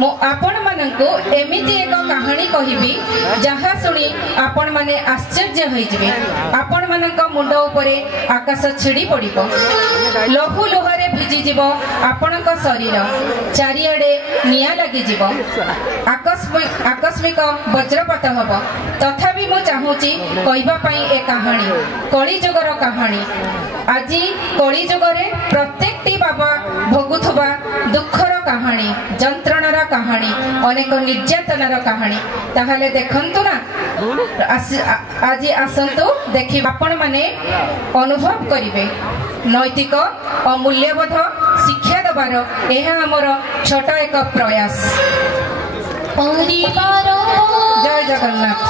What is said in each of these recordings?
ମୁଁ ଆପଣମାନଙ୍କୁ ଏମିତି ଏକ କାହାଣୀ କହିବି ଯାହା ଶୁଣି ଆପଣମାନେ ଆଶ୍ଚର୍ଯ୍ୟ ହୋଇଯିବେ। ଆପଣମାନଙ୍କ ମୁଣ୍ଡ ଉପରେ ଆକାଶ ଛିଡ଼ି ପଡ଼ିବ, ଲହୁ ଲୁହରେ ଭିଜିଯିବ ଆପଣଙ୍କ ଶରୀର, ଚାରିଆଡ଼େ ନିଆଁ ଲାଗିଯିବ, ଆକସ୍ମିକ ବଜ୍ରପାତ ହେବ। ତଥାପି ମୁଁ ଚାହୁଁଛି କହିବା ପାଇଁ ଏ କାହାଣୀ କଳିଯୁଗର କାହାଣୀ। ଆଜି କଳିଯୁଗରେ ପ୍ରତ୍ୟେକଟି ବାବା ଭୋଗୁଥିବା ଦୁଃଖର କାହାଣୀ, ଯନ୍ତ୍ରଣାର କାହାଣୀ, ଅନେକ ନିର୍ଯାତନାର କାହାଣୀ। ତାହେଲେ ଦେଖନ୍ତୁ ନା, ଆଜି ଆସନ୍ତୁ ଦେଖିବା, ଆପଣମାନେ ଅନୁଭବ କରିବେ। ନୈତିକ ଓ ମୂଲ୍ୟବୋଧ ଶିକ୍ଷା ଦେବାର ଏହା ଆମର ଛୋଟ ଏକ ପ୍ରୟାସ। ଜୟ ଜଗନ୍ନାଥ।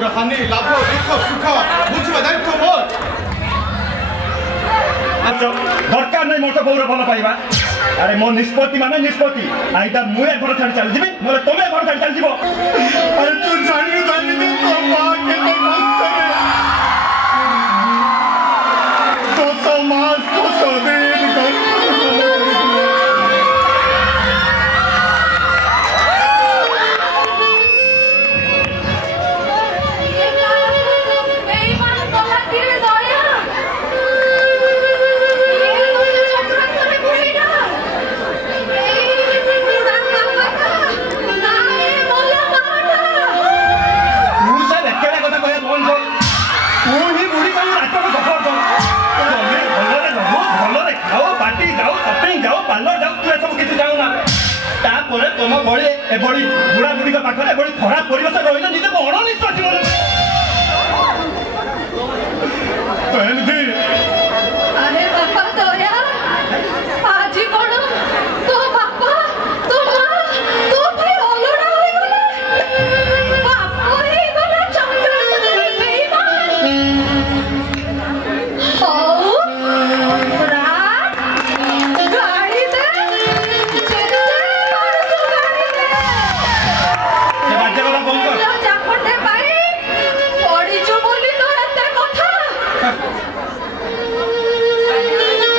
मोर हानि लाभ दुख सुख बुझा दायित्व मोर दरकार नहीं मोर बौर भल पाइबा अरे मो निष्पत्ति माने निष्पत्ति आइदा मुए घर छाड़ी चल जीबी मोले तमे घर छाड़ी चल जीवो अरे तू जानी जानी दे तो मां के तो कष्ट रे तो समाज तो सदीन कर तुम बड़े एभली बुढ़ा बुढ़ी पाखे एभली खराब परिवेश रही निजे अणनिश्वासी अरे बापा दया आज कौन तो बापा तो मां तो भाई अलड़ा होई गले बापा ही गले चक्रांत बेईमान हो रात गाड़ी दे जेते मार तू गाड़ी दे ये बाजे वाला बंद कर जापटे भाई पड़ी जो बोली तो एते कथा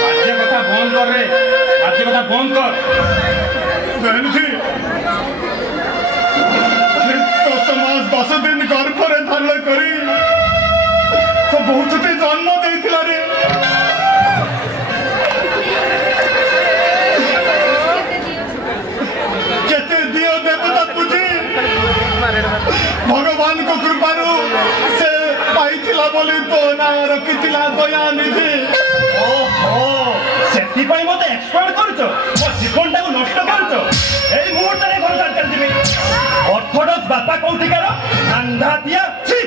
बाजे कथा बंद कर रे बाजे कथा बंद कर बहन जी तो समाज 10 दिन घर पर धारण करी तो बहुत टे जन्म देथिला रे केते दियो देवता पूजी भगवान को कृपारू से पाइथिला बोली तो ना रखिथिला दया निधि ओहो सेति पई मते एक्सपर्ट करछो मो जीवनटा को नष्ट करछो एई मुहूर्त रे घर चल जीबी ऑर्थोडॉक्स बापा कोठिकार अंधा दिया छी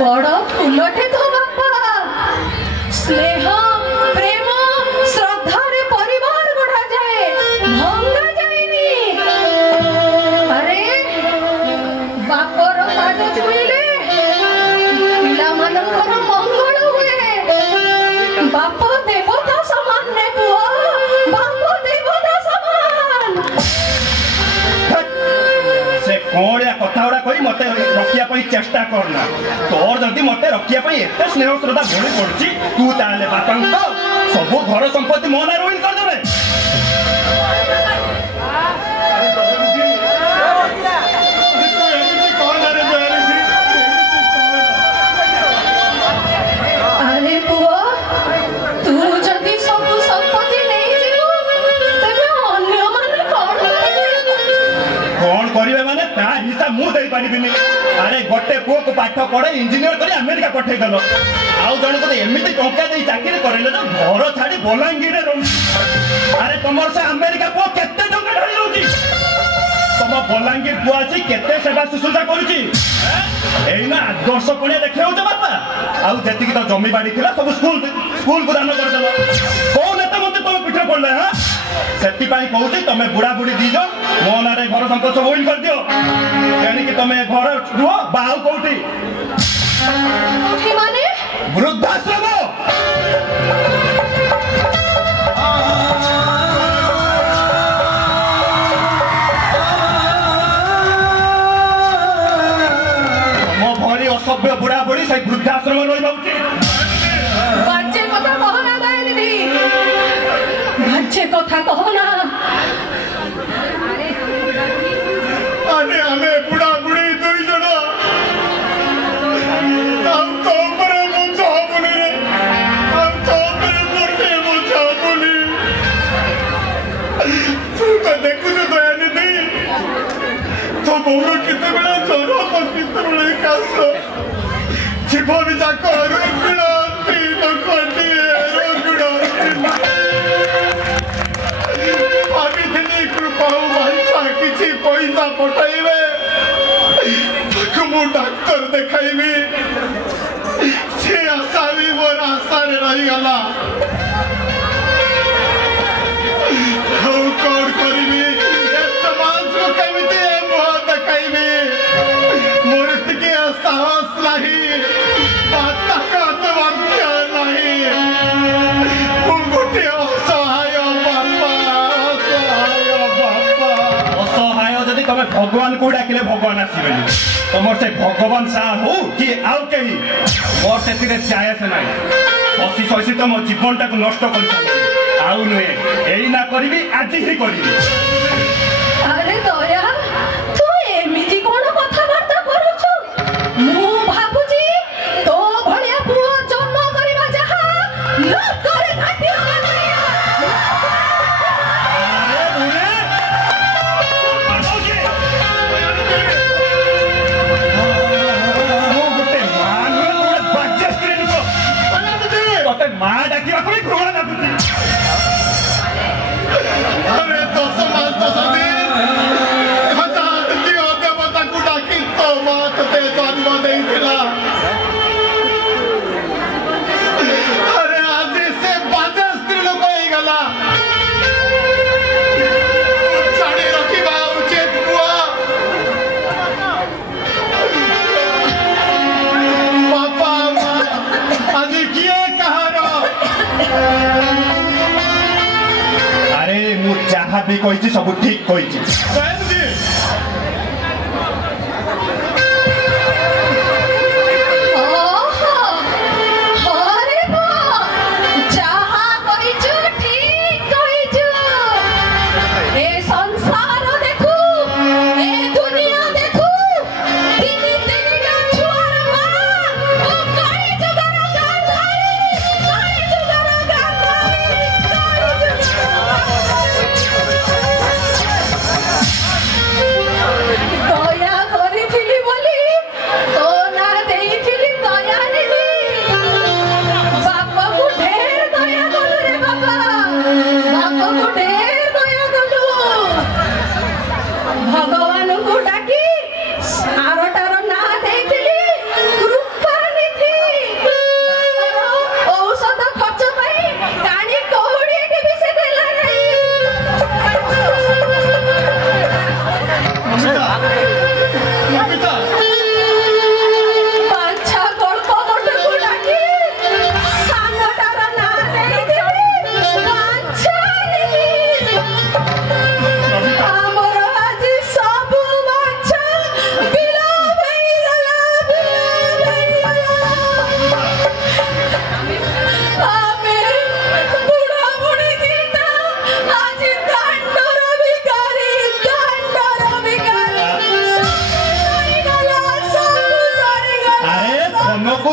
बड़ फूलटे तो बापा स्नेह प्रेम श्रद्धा रे परिवार गढ़ा जाए भंगा जाएनी अरे बापर पाद छुईले पिला मानकर मंगल हुए बाप देवता समान रे बुआ बाप देवता समान से कोड़िया कथा गुड़ा कही मते रखिया पई चेष्टा करना तोर जदि मते रखिया पई एते स्नेह श्रद्धा भोली पड़ची तू ताले बापांक सब घर संपत्ति मो ना रोइन कर देबे अरे बुआ तू जदि सब संपत्ति नहीं जीवो तबे अन्य माने कौन करिवे माने ता हिसाब मु देई पारिबिनी अरे गोटे पुओ को पाठ पढ़े इंजीनियर करी अमेरिका पठेई दलो आउ जण को एमिति टंका देई चाकरी करले तो घर छाडी बोलांगीरे रहू अरे तमर से अमेरिका पुओ केते टंका ढाली रहउची तम बोलांगीर पुओ आसी केते सेवा सुसुजा करूची एइना आदर्श कोणे देखियो जे बापा आउ जेति की तो जमी बाड़ी थिला सब स्कूल को दान कर देलो कोन एते मते तम पिठे पड़ले हां सेति पाई कहूची तमे बुढ़ा बुढ़ी दी जो मो नारे घर संपत्ति सब विन कर दियो यानी कि तमे घर रुओ बाहु कोठी माने वृद्धाश्रम मो भरी असभ्य बुढ़ा बुढ़ी से वृद्धाश्रम रही बाचे कथा कहना କଥା କହନା। अरे हमें बुढ़ा बुढ़ी दुई जन हम तो ऊपर मुझा बोली रे हम तो ऊपर मुर्दे मुझा बोली तू तो देखु जो दया निधि तो बहुर कितने बड़ा जोरो तो कितने बड़े कासो छिपो भी जाको रुगुड़ा तो कोटी रुगुड़ा भाभी थी कृपा भाषा किसी पैसा पठाइबे मु डाक्तर देखाइबी से आशा भी मोर आशा रे रही गला कौन करी समाज को केमिति मुह देखाइबी मोर टिके साहस नाही ताकत वाक्य नाही मु गोटे असहाय तमें भगवान को डाकिले भगवान आसबे तुम से भगवान सा हो कि आउ कहीं मोर से जाए से ना बसी शशी तुम जीवन टाक नष्ट कर आउ नुहे यही ना करी आज ही करी। अरे दया तू एमिति कोन कथाबार्ता करूछु मु भाबुची तो भलिया पुओ जन्म करिबा जहा लोकरे घाटिया माँ डाकिया कोई घृणा लाଗୁଛି। अरे 10 मास 10 दिन हजार दियो देवता को डाकी तो मात ते जन्म देइथिला अरे आज से 50 स्त्री लोक होई गला छाड़ी रखिबा उचित बुआ पापा माँ आज किए अरे मु जहाँ भी कही सब ठीक कही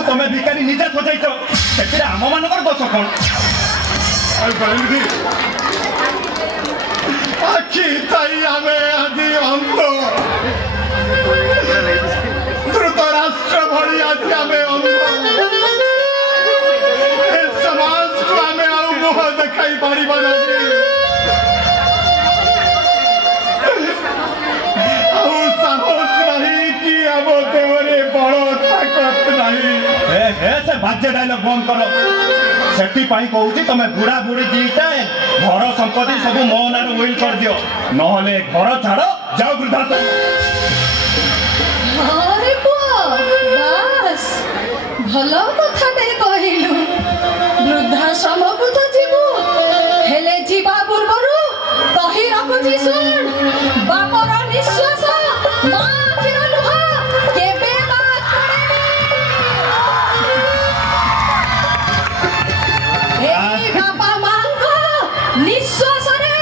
तमें भिकारी निजे सजाइछ से आम मान दोष कौन आखि ताई आमे आदि अंत द्रुत राष्ट्र भरी आज आमे अंत समाज को आमे आउ मुह देखाई पारिबा नहीं आउ साहस नहीं कि आम देवरे बड़ ताकत नहीं से बाज्य डायलॉग बंद करो सेठी पाई कहूची तमे बुढ़ा बुढ़ी दीटा घर संपत्ति सब मो नार विल कर दियो नहले घर छाड़ जाओ वृद्धाश्रम। अरे पुआ बस भलो कथाटे कहिलु वृद्धाश्रम को तो जीवु हेले जीवा पूर्वरु कहि रखुची सुन बापर निश्वास मां चिर लुह केबे बात करेनी ए बापा मां को निश्वास रे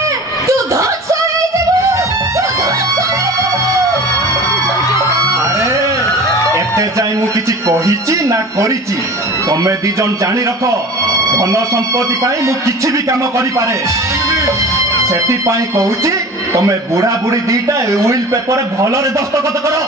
कहिची ना करिची तमे दी जन जानी रख धन संपत्ति पाई मु किछि भी काम करि पारे सेति पाई कहूची तमे बुढ़ा बुढ़ी दीटा विल पेपर भल रे दस्तखत करो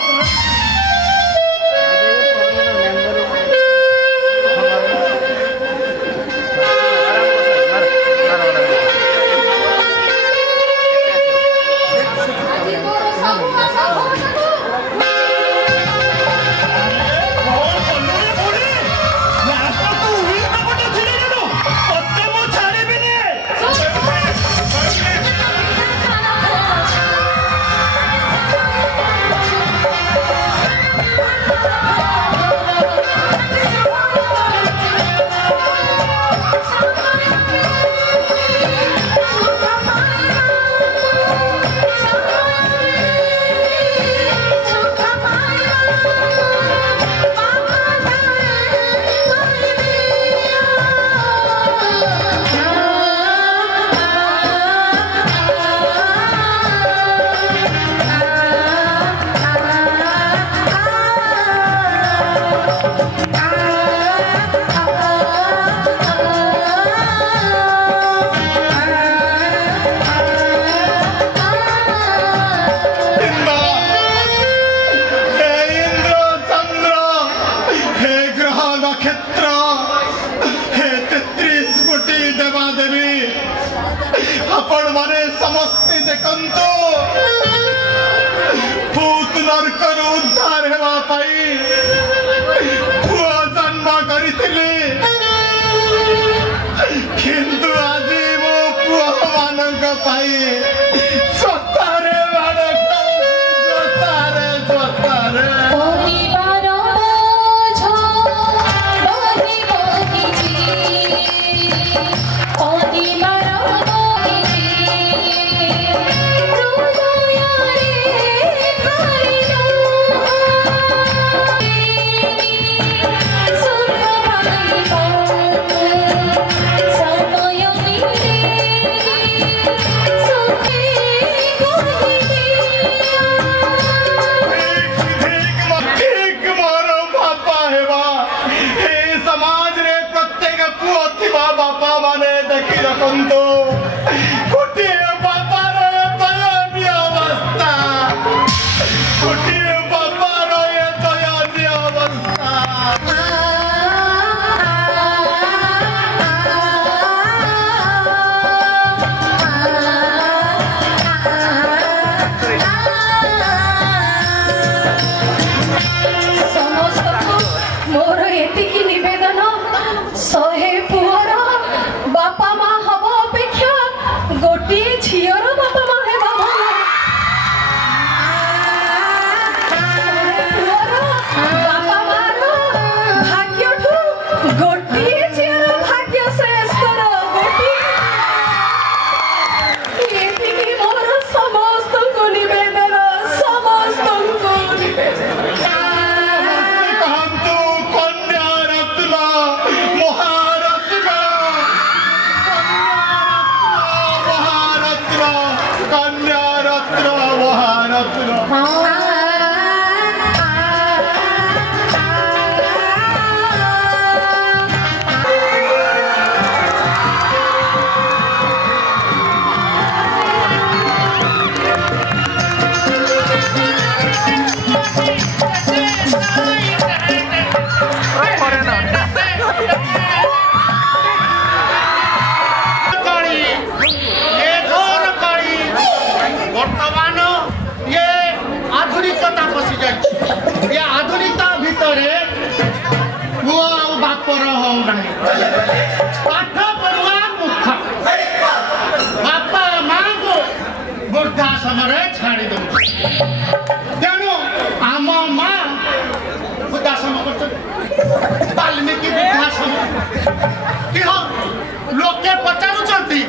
लोके पचारुचंती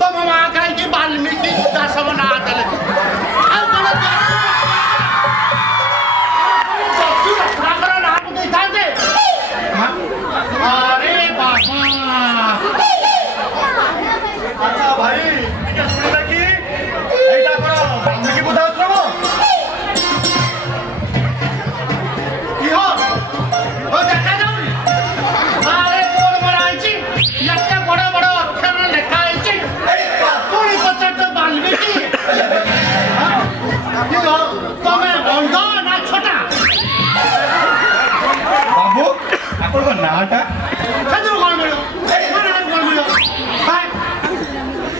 तुम मां कहीं वाल्मीकि दासव ना देले अरे बाबा अच्छा भाई सुन कि वाल्मीकि बुद्धाश्रम ନାଟା ସେଥିରୁ କ'ଣ ମିଳିବ କ'ଣ ମିଳିବ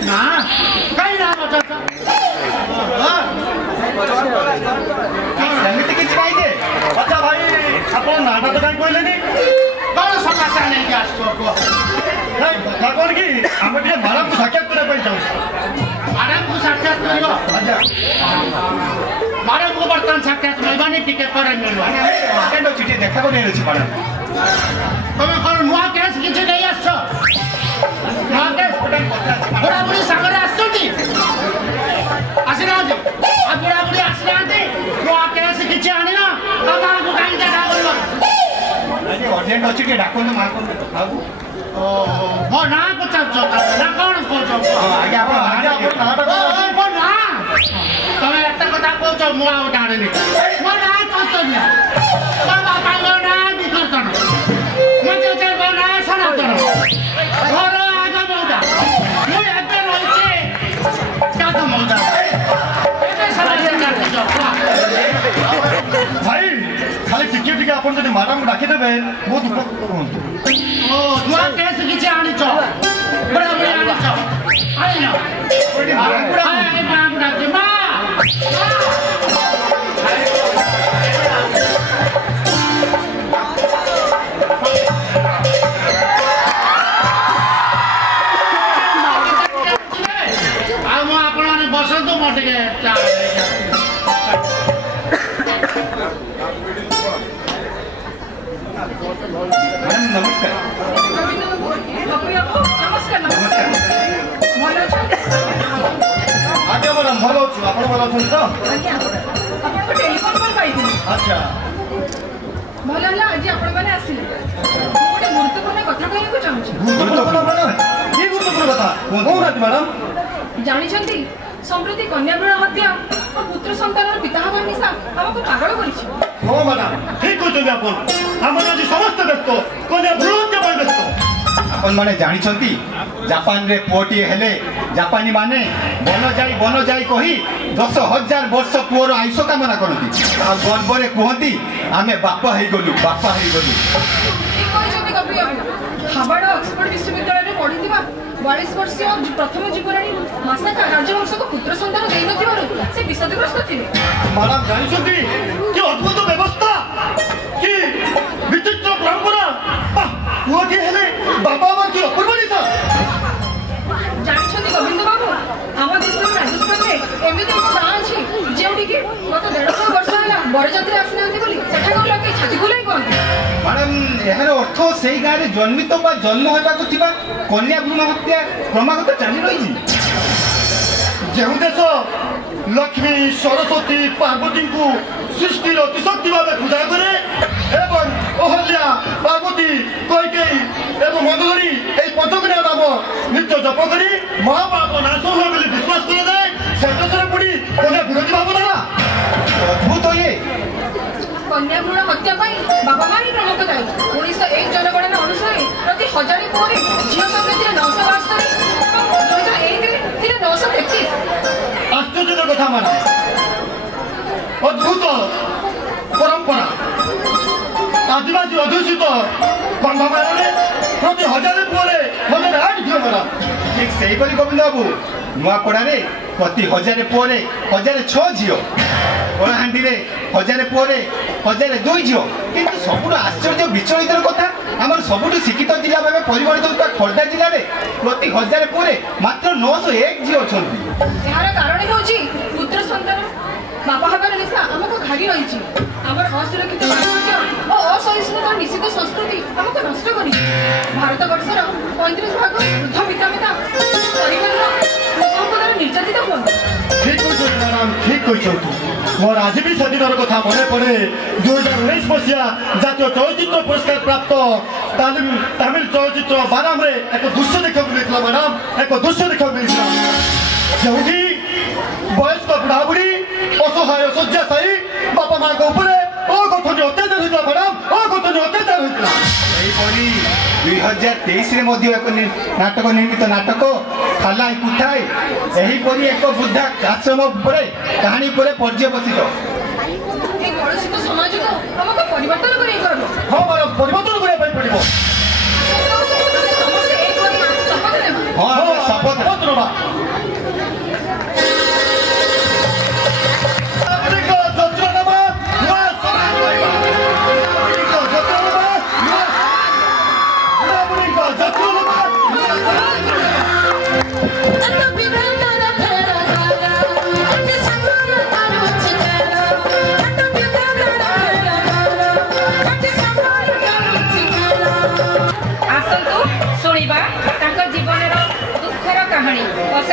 ନା କାହିଁ ନା ପଚାରୁଛ ସେମିତି କିଛି ନାହିଁ ଯେ ଆଚ୍ଛା ଭାଇ ଆପଣ ନାଟା ତ କାହିଁ କହିଲେନି କ'ଣ ସମସ୍ୟା ନେଇକି ଆସିବ କୁହ ନାଇଁ କଥା କ'ଣ କି ଆମେ ଟିକେ ମ୍ୟାଡ଼ାମକୁ ସାକ୍ଷାତ କରିବା ପାଇଁ ଚାହୁଁଛୁ ମ୍ୟାଡ଼ାମକୁ ସାକ୍ଷାତ କରିବ ଆଚ୍ଛା ମ୍ୟାଡ଼ାମକୁ ବର୍ତ୍ତମାନ ସାକ୍ଷାତ ମିଳିବନି ଟିକେ ପରେ ମିଳିବ କେମିତି ଅଛି ଟିକେ ଦେଖା କରିବାର ଅଛି ମ୍ୟାଡ଼ାମ ତମେ କ'ଣ ନୂଆ କେସ୍ କିଛି ନେଇ ଆସିଛ ନୂଆ କେସ୍ ବୁଢ଼ାବୁଢ଼ୀ ସାଙ୍ଗରେ ଆସିଛନ୍ତି ଆସିନାହାନ୍ତି ଆଉ ବୁଢ଼ାବୁଢ଼ୀ ଆସିନାହାନ୍ତି ନୂଆ କେସ୍ କିଛି ଆଣିନ ଆଉ ମାଆଙ୍କୁ କାହିଁକି ଦେଖା କରିବ ଅର୍ଜେଣ୍ଟ ଅଛି ଟିକେ ଡାକନ୍ତୁ ମାଆଙ୍କୁ ଆଉ ମୋ ନାଁ ପଚାରୁଛ ନା କ'ଣ କହୁଛ ଆଜ୍ଞା ଆପଣ ମୋ ନାଁ ତମେ ଏତେ କଥା କହୁଛ ମୁଁ ଆଉ ଜାଣିନି ମୋ ନାଁ କର୍ତ୍ତନ୍ୟ ମୋ ବାପାଙ୍କ ନାଁ ବିକର୍ତ୍ତନ ମୋ ଜେଜେଙ୍କ ନାଁ ସନାତନ ଘର ଆଗ ମଉଦା ମୁଁ ଏବେ ରହିଛି କାକ ମଉଦା ଏବେ ସମସ୍ତେ ଜାଣିଛ ଭାଇ ଖାଲି ଟିକେ ଟିକେ ଆପଣ ଯଦି ମ୍ୟାଡ଼ାମକୁ ଡାକିଦେବେ ବହୁତ ଉପକୃତ ହୁଅନ୍ତୁ ଓ ନୂଆ କେସ୍ କିଛି ଆଣିଛ ବୁଢ଼ାବୁଢ଼ୀ ଆଣିଛ ଆଣିନ ମାଆଙ୍କୁ ଡାକୁଛି ମା ଆଉ ମୁଁ ଆପଣମାନେ ବସନ୍ତୁ ମୁଁ ଟିକେ ଚା ମ୍ୟାଡ଼ାମ ନମସ୍କାର ନମସ୍କାର ଆଜ୍ଞା ମ୍ୟାଡ଼ାମ ଭଲ ଅଛୁ ଆପଣ ଭଲ ଅଛନ୍ତି ତ ଆଚ୍ଛା ଭଲ ହେଲା ଆଜି ଆପଣମାନେ ଆସିଲେ ମୁଁ ଗୋଟେ ଗୁରୁତ୍ୱପୂର୍ଣ୍ଣ କଥା କହିବାକୁ ଚାହୁଁଛି ଗୁରୁତ୍ୱପୂର୍ଣ୍ଣ ମ୍ୟାଡ଼ାମ କି ଗୁରୁତ୍ୱପୂର୍ଣ୍ଣ କଥା କହୁନାହାନ୍ତି ମ୍ୟାଡ଼ାମ ଜାଣିଛନ୍ତି ସମ୍ପ୍ରତି କନ୍ୟା ଭ୍ରୂଣ ହତ୍ୟା ଓ ପୁତ୍ର ସନ୍ତାନର ପିତା ହେବାର ନିଶା ଆମକୁ ପାଗଳ କରିଛି ହଁ ମ୍ୟାଡ଼ାମ ଠିକ କହୁଛନ୍ତି ଆପଣ ଆମର ଆଜି ସମସ୍ତେ ବ୍ୟସ୍ତ କନ୍ୟା ଭ୍ରୂଣ ହତ୍ୟା ପାଇଁ ବ୍ୟସ୍ତ ଆପଣମାନେ ଜାଣିଛନ୍ତି ଜାପାନରେ ପୁଅଟିଏ ହେଲେ ଜାପାନୀ ମାନେ ବନ ଯାଇ କହି 10,000 ବର୍ଷ ପୁଅର ଆୟୁଷ କାମନା କରନ୍ତି ଆଉ ଗର୍ବରେ କୁହନ୍ତି ଆମେ ବାପା ହେଇଗଲୁ ଠିକ କହିଛନ୍ତି କବି ବାବୁ ହାର୍ଭାର୍ଡ ଅକ୍ସଫୋର୍ଡ ବିଶ୍ୱବିଦ୍ୟାଳୟରେ ପଢିଥିବା 42 ବର୍ଷୀୟ ପ୍ରଥମ ଯୁବରାଣୀ ମାସାକା ରାଜବଂଶକୁ ପୁତ୍ର ସନ୍ତାନ ଦେଇନଥିବାରୁ ସେ ବିଷାଦଗ୍ରସ୍ତ ଥିଲେ ମ୍ୟାଡ଼ାମ ଜାଣିଛନ୍ତି କି ଅଦ୍ଭୁତ ବ୍ୟବସ୍ଥା କି ବିଚିତ୍ର ପରମ୍ପରା ପୁଅଟିଏ ହେଲେ ବାପା ମା କି ଅପୂର୍ବ ନିଶା ଜାଣିଛନ୍ତି ଗୋବିନ୍ଦ ବାବୁ ଆମ ଦେଶର ରାଜସ୍ଥାନରେ ଏମିତି ଏକ ଗାଁ ଅଛି ଯେଉଁଠିକି ଗତ 150 ବର୍ଷ ହେଲା ବରଯାତ୍ରୀ ଆସିନାହାନ୍ତି ବୋଲି ସେଠାକାର ଲୋକେ ଛାତି ବୁଲାଇ କହନ୍ତି ମ୍ୟାଡ଼ାମ ଏହାର ଅର୍ଥ ସେଇ ଗାଁରେ ଜନ୍ମିତ ବା ଜନ୍ମ ହେବାକୁ ଥିବା କନ୍ୟା ଭ୍ରୂଣ ହତ୍ୟା କ୍ରମାଗତ ଚାଲି ରହିଛି ଯେଉଁ ଦେଶ ଲକ୍ଷ୍ମୀ ସରସ୍ୱତୀ ପାର୍ବତୀଙ୍କୁ ସୃଷ୍ଟିର ଅତିଶକ୍ତି ଭାବେ ପୂଜା କରେ ଏବଂ ଅହଲ୍ୟା ପାର୍ବତୀ କୈକେୟୀ ଏବଂ ମଧୁରୀ ଏହି ପଞ୍ଚକନ୍ୟା ନାମ ନିତ୍ୟ ଜପ କରି ମହାପାପ ନାଶ ହୁଏ ବୋଲି ବିଶ୍ୱାସ କରାଯାଏ ସେ ଦେଶରେ ପୁଣି କନ୍ୟା ବିରୋଧୀ ଭାବନା ଅଦ୍ଭୁତ ଇଏ କନ୍ୟା ଭ୍ରୂଣ ହତ୍ୟା ପାଇଁ ବାପା ମା ହିଁ ପ୍ରମୁଖ ଦାୟୀ 1901 ଜନଗଣନା ଅନୁସାରେ ପ୍ରତି 1000 ପୁଅରେ ଝିଅ ସଂଖ୍ୟା ଥିଲା 972 ଏବଂ 2001ରେ ଥିଲା 933 ଆଶ୍ଚର୍ଯ୍ୟର କଥା ମାନେ ଅଦ୍ଭୁତ ପରମ୍ପରା ଆଦିବାସୀ ଅଧ୍ୟୁଷିତ କନ୍ଧମାଳରେ ପ୍ରତି 1000 ପୁଅରେ 1008 ଝିଅ ମରା ଠିକ ସେହିପରି ଗୋବିନ୍ଦ ବାବୁ ନୂଆପଡ଼ାରେ ପ୍ରତି 1000 ପୁଅରେ 1006 ଝିଅ କଳାହାଣ୍ଡିରେ 1000 ପୁଅରେ 1002 ଝିଅ କିନ୍ତୁ ସବୁଠୁ ଆଶ୍ଚର୍ଯ୍ୟ ବିଚଳିତର କଥା ଆମର ସବୁଠୁ ଶିକ୍ଷିତ ଜିଲ୍ଲା ଭାବେ ପରିଗଣିତ ହେଉଥିବା ଖୋର୍ଦ୍ଧା ଜିଲ୍ଲାରେ ପ୍ରତି 1000 ପୁଅରେ ମାତ୍ର 901 ଝିଅ ଅଛନ୍ତି ଏହାର କାରଣ ହେଉଛି ପୁତ୍ର ସନ୍ତାନ ବାପା ହେବାର ନିଶା ଆମକୁ ଘାରି ରହିଛି ଆମର ଅସୁରକ୍ଷିତ ବାଣିଜ୍ୟ ଓ ଅସହିଷ୍ଣୁତାର ନିଷିଦ୍ଧ ସଂସ୍କୃତି ଆମକୁ ନଷ୍ଟ କରିଛି ଭାରତବର୍ଷର 35 ଭାଗ ବୃଦ୍ଧ ପିତାମାତା ପରିବାରର ଲୋକଙ୍କ ଦ୍ୱାରା ନିର୍ଯାତିତ ହୁଅନ୍ତି ଠିକ କହିଛନ୍ତି ମ୍ୟାଡ଼ାମ ଠିକ କହିଛନ୍ତି ମୋର ଆଜି ବି ସେଦିନର କଥା ମନେ ପଡ଼େ 2019 ମସିହା ଜାତୀୟ ଚଳଚ୍ଚିତ୍ର ପୁରସ୍କାର ପ୍ରାପ୍ତ ତାମିଲ ଚଳଚ୍ଚିତ୍ର ବାରାମରେ ଏକ ଦୃଶ୍ୟ ଦେଖିବାକୁ ମିଳିଥିଲା ମ୍ୟାଡ଼ାମ ଏକ ଦୃଶ୍ୟ ଦେଖିବାକୁ ମିଳିଥିଲା ଯେଉଁଠି ବୟସ୍କ ବୁଢ଼ାବୁଢ଼ୀ ଅସହାୟ ଶଯ୍ୟାଶାୟୀ ବାପା ମାଙ୍କ ଉପରେ ଅଗଠନ ଅତ୍ୟାଚାର ହୋଇଥିଲା ମ୍ୟାଡ଼ାମ ଅଗଠନ ଅତ୍ୟାଚାର ହୋଇଥିଲା ଏହିପରି 2023ରେ ମଧ୍ୟ ଏକ ନାଟକ ନିର୍ମିତ ନାଟକ ଖାଲାଇ କୁଥାଇ ଏହିପରି ଏକ ବୃଦ୍ଧା ଆଶ୍ରମ ଉପରେ କାହାଣୀ ଉପରେ ପର୍ଯ୍ୟବସିତ এই কলুষিত সমাজକୁ ଆମକୁ ପରିବର୍ତ୍ତନ କରିବାକୁ ହେବ ହଁ ମ୍ୟାଡ଼ାମ ପରିବର୍ତ୍ତନ କରିବା ପାଇଁ ପଡ଼ିବ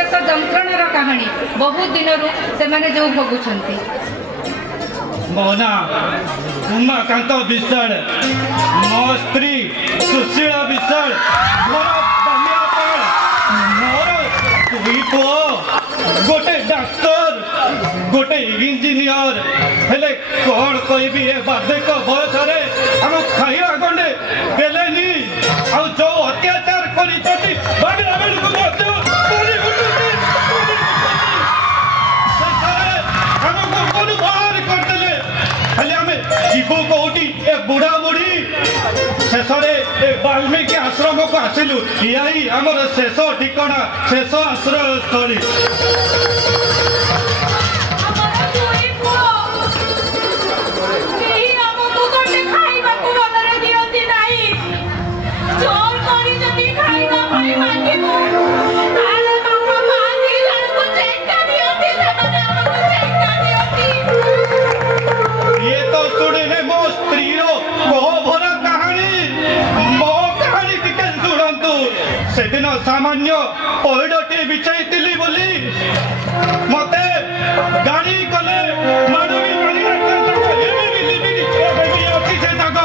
ନିଶ୍ୱାସ ଯନ୍ତ୍ରଣାର କାହାଣୀ ବହୁତ ଦିନରୁ ସେମାନେ ଯେଉଁ ଭୋଗୁଛନ୍ତି। ମୋ ନାଁ ଉମାକାନ୍ତ ବିଶ୍ୱାଳ, ମୋ ସ୍ତ୍ରୀ ସୁଶୀଳା ବିଶ୍ୱାଳ, ମୋର ବାଲିଆପାଳ, ମୋର ଦୁଇ ପୁଅ, ଗୋଟେ ଡାକ୍ତର, ଗୋଟେ ଇଞ୍ଜିନିୟର। ହେଲେ କ'ଣ କହିବି, ଏ ବାର୍ଦ୍ଧକ୍ୟ ବୟସରେ ଆମ ଖାଇବା ଗଣ୍ଡେ ଦେଲେନି, ଆଉ ଯୋଉ ଅତ୍ୟାଚାର କରିଛନ୍ତି ଭାବିଲା ବେଳକୁ ମଧ୍ୟ ପରି ଉଠୁଛି। ଆମକୁ କୋଉଠୁ ବାହାର କରିଦେଲେ, ହେଲେ ଆମେ ଯିବୁ କୋଉଠି? ଏ ବୁଢା ବୁଢୀ ଶେଷରେ ଏ ବାଲ୍ମୀକି ଆଶ୍ରମକୁ ଆସିଲୁ। ଏହା ହିଁ ଆମର ଶେଷ ଠିକଣା, ଶେଷ ଆଶ୍ରୟସ୍ଥଳୀ। সেদিন সামান্য পইডটি বিছাইলি বলি মতে গাড়ি কলে মানবী অছি সে তাক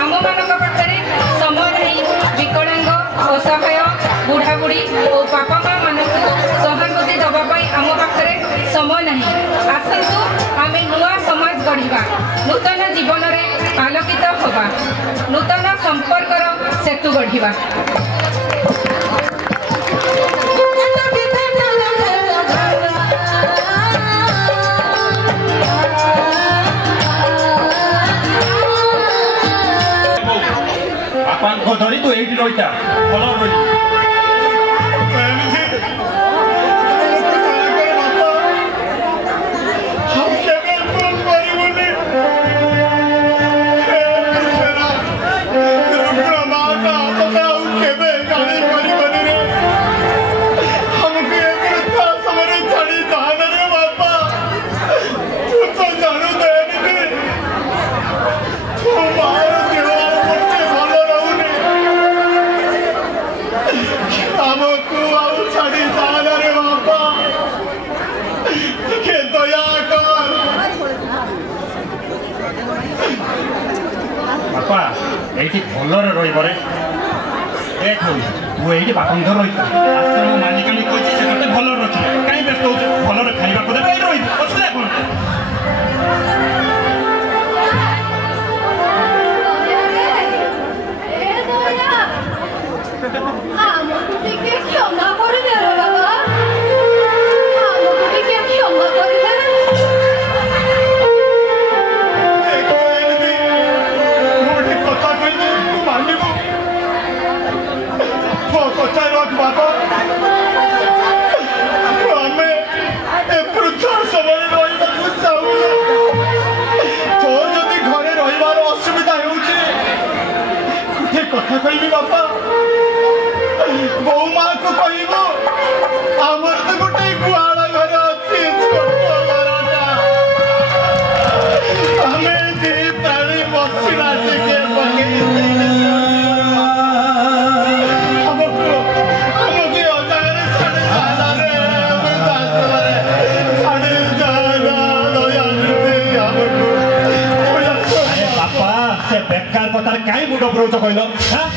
आम मान पाखे समय नहीं विकलांग असहाय बुढ़ा बुढ़ी और बापा माँ मान सहानुभूति दवाई आम पाखे समय नहीं। आसतु आम नुआ समाज गढ़ा, नूतन जीवन में आलोकित हवा, नूतन संपर्कर सेतु गढ़ा। पांख धरी तू एठी रहिता भल रही बापा ये भलर रही देख तू ये बापा घर रही आश्रम मालिकानी कही से मत भल रखी कहीं व्यस्त हो भलर खाइबा को रही असुविधा कौन बाबा हमें कथार कहीं मुंड पुराउछ कहल हाँ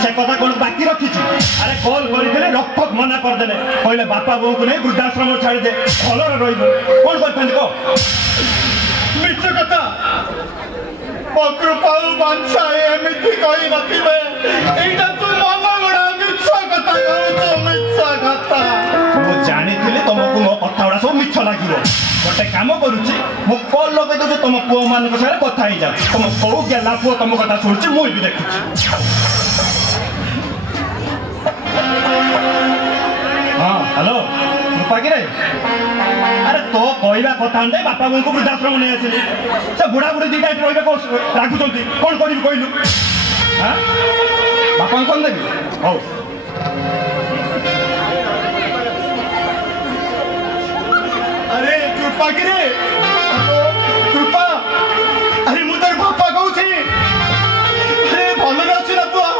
से कथा कौन बाकी रखी अरे कल करते रखक मना करदे कहले बापा बो को नहीं वृद्धाश्रम छाड़ी दे भलर रही कौन करते कह मिछ कथा कृपा बांछा एमती कही नथिबे एटा तू मन बड़ा मिछ कथा कहू मिछ कथा मु जानी तुमको मो कथा गुड़ा सब मिछ लगे गोटे कम करुच्ची मु कल लगे दे तुम पुओ मान कथा ही जा तुम कौ गेला पुओ तुम कथा शुणुची मुझे भी देखुची हाँ हेलो रूपा कि अरे तो कहवा कथा दे बापा बोल को वृद्धाश्रम नहीं आसिली से बुढ़ा बुढ़ी दुटा रही राखुंट कौन कर कहलु हाँ बापा कौन देवी हौ अरे कृपा कि कृपा अरे मु तर बापा कहूँ अरे भल अच्छी ना पुआ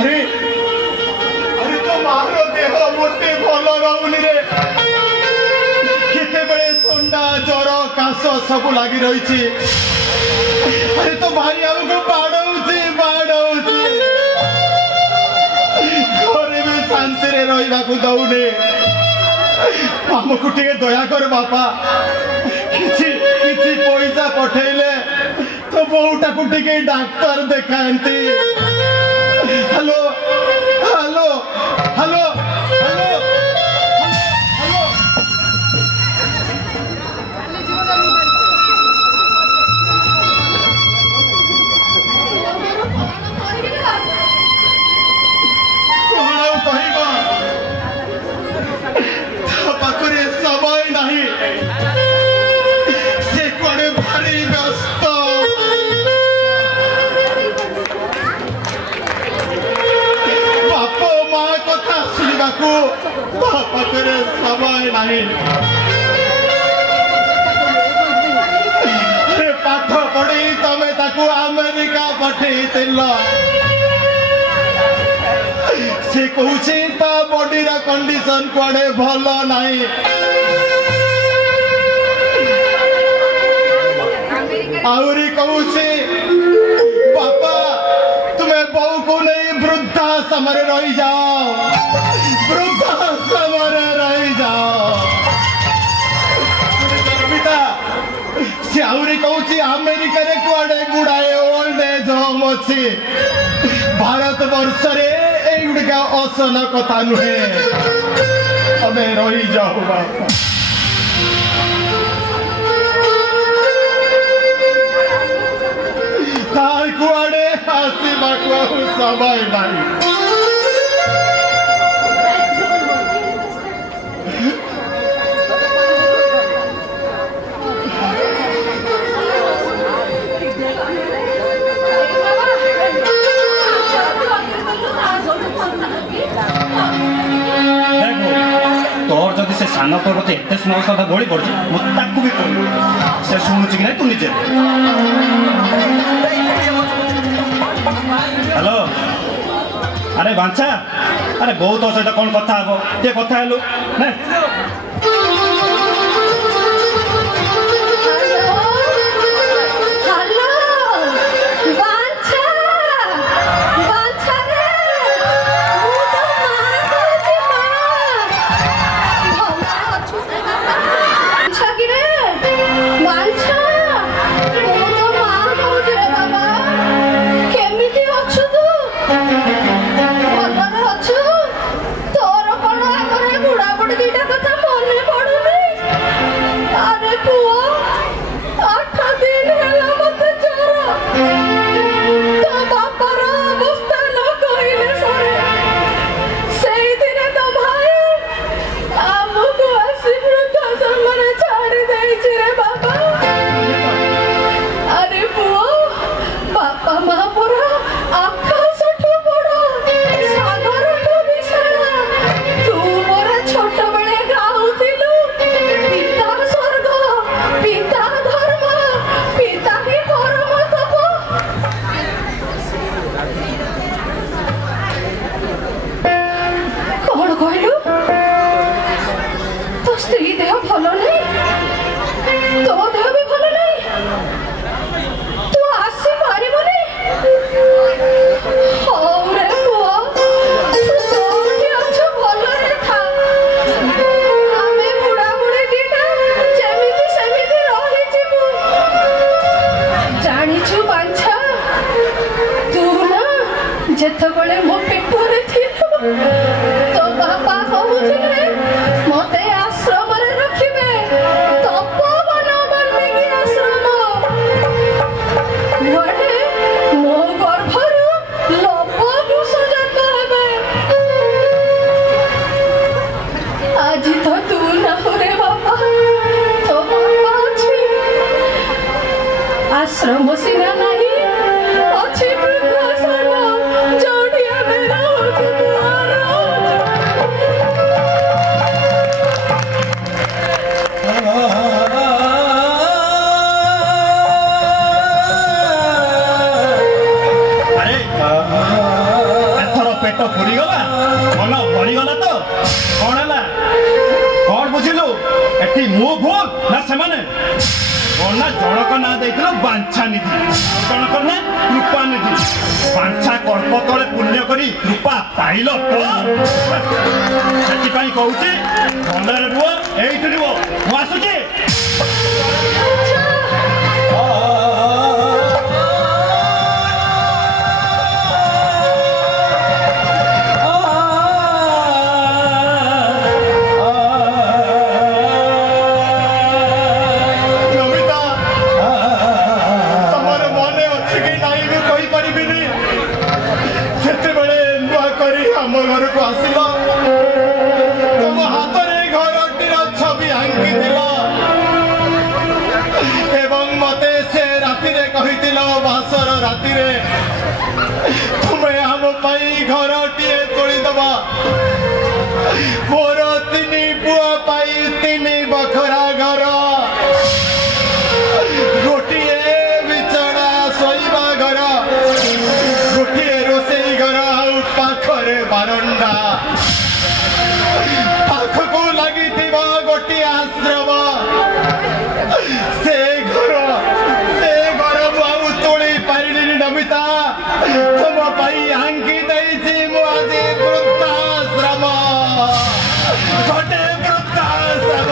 अरे अरे तो मार देह मोटे भल रहुनि रे केते बेले थंडा ज्वर काश सब लगी रही अरे तो भाई हमको बाड़ौची घरे भी शांति रे रहिबा को दउने हमको टे दया कर बापा किछि पैसा पठेले तो बोटा को टे डाक्टर देखाती hello hello hello hello hello कहबा पाखरे समय नहीं से कुआडे भारी व्यस्त बाप माँ कथा शुणा पाखरे समय नहीं पाठ पढ़ी तमें ताकू अमेरिका पठेई से कहूची ता बॉडी रा कंडीशन कुआडे भल नहीं आउरी कहूची बापा तुम्हें बहू को नहीं वृद्धाश्रम रे रही जाओ वृद्धाश्रम रे रही जाओ बेटा से आउरी कहूची अमेरिका रे कुआडे गुड़ाए ओल्ड एज होम अच्छी भारत वर्ष रे एगुड़िका असन कथा नुहे अबे रही जाओ बापा तार कुआडे आसीबा को समय नहीं तोर जदि से सान तो मत एत स्नेह सदा बड़ी पड़ी मत भी कह से शुणुची कि ना तू निजे हेलो अरे बांछा अरे बहुत तो सहित कौन कथा हम ये कथा हेलु ना ତୋର କଣ ଆମର ବୁଢା ବୁଢୀ ଦିଟା କଥା ଆଶ୍ରମ ସିନା ନାହିଁ ଅଛି ବୃଦ୍ଧାଶ୍ରମ ଯୋଉଠି ଆମେ ରହୁଛୁ ଆରେ ଏଥର ପେଟ ପୁରିଗଲା ମନ ଭରିଗଲା ତ କଣ ହେଲା କଣ ବୁଝିଲୁ ଏଠି ମୁଁ ଭୁଲ ନା ସେମାନେ କଣ ନା ଜଣକ ନାଁ ଦେଇଥିଲ ବାଞ୍ଛା ନିଧି ଜଣକର ନା କୃପା ନିଧି ବାଞ୍ଛା କଳ୍ପ ତଳେ ପୁଣ୍ୟ କରି କୃପା ପାଇଲ ତ ସେଥିପାଇଁ କହୁଛି ଭଲରେ ରୁହ ଏଇଠି ରୁହ ମୁଁ ଆସୁଛି तुम्हें हम घरटीए तोड़ीदबा मोर तीन पुआ पाई तीन बखरा घर गोटे बिछड़ा शोवा घर गोटे रोसई घर पाखरे बारंडा पाखक लगी गोटे आश्रम से घर मुझे तोड़ी पारि नमिता तुम आंकी देती मुझे वृद्धाश्रम गोटे वृद्धाश्रम